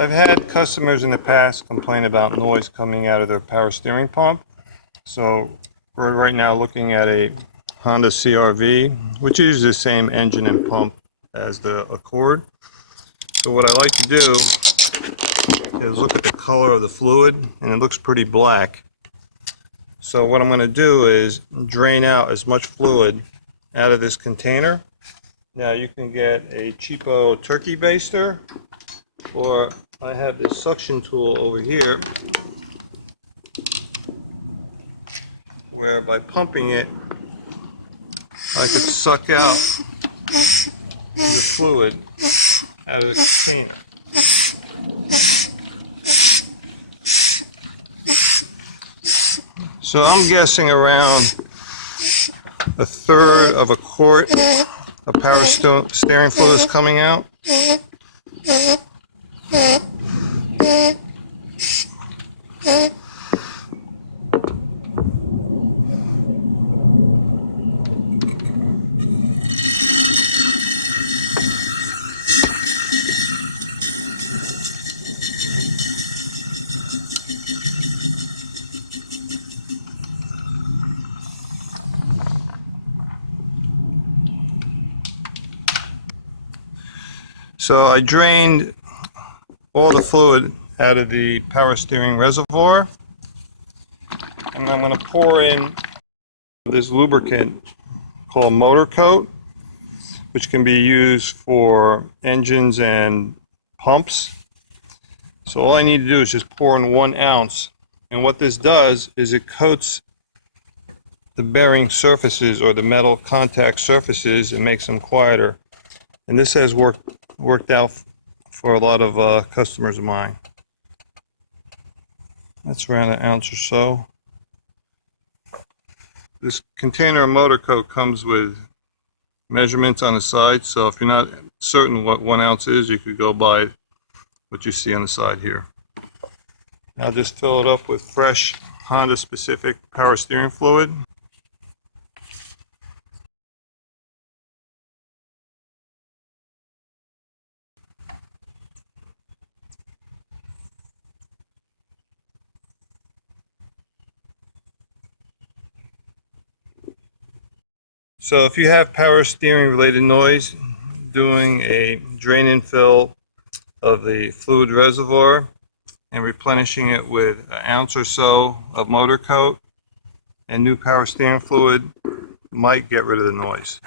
I've had customers in the past complain about noise coming out of their power steering pump. So we're right now looking at a Honda CR-V, which uses the same engine and pump as the Accord. So what I like to do is look at the color of the fluid, and it looks pretty black. So what I'm going to do is drain out as much fluid out of this container. Now you can get a cheapo turkey baster, or I have this suction tool over here where by pumping it I could suck out the fluid out of the container. So I'm guessing around a third of a quart of power steering fluid is coming out. So I drained all the fluid out of the power steering reservoir, and I'm going to pour in this lubricant called Motorkote, which can be used for engines and pumps. So all I need to do is just pour in 1 ounce, and what this does is it coats the bearing surfaces or the metal contact surfaces and makes them quieter. And this has worked out for a lot of customers of mine. That's around 1 ounce or so. This container of Motorkote comes with measurements on the side, so if you're not certain what 1 ounce is, you could go by what you see on the side here. Now just fill it up with fresh Honda specific power steering fluid. So if you have power steering related noise, doing a drain and fill of the fluid reservoir and replenishing it with 1 ounce or so of Motorkote and new power steering fluid might get rid of the noise.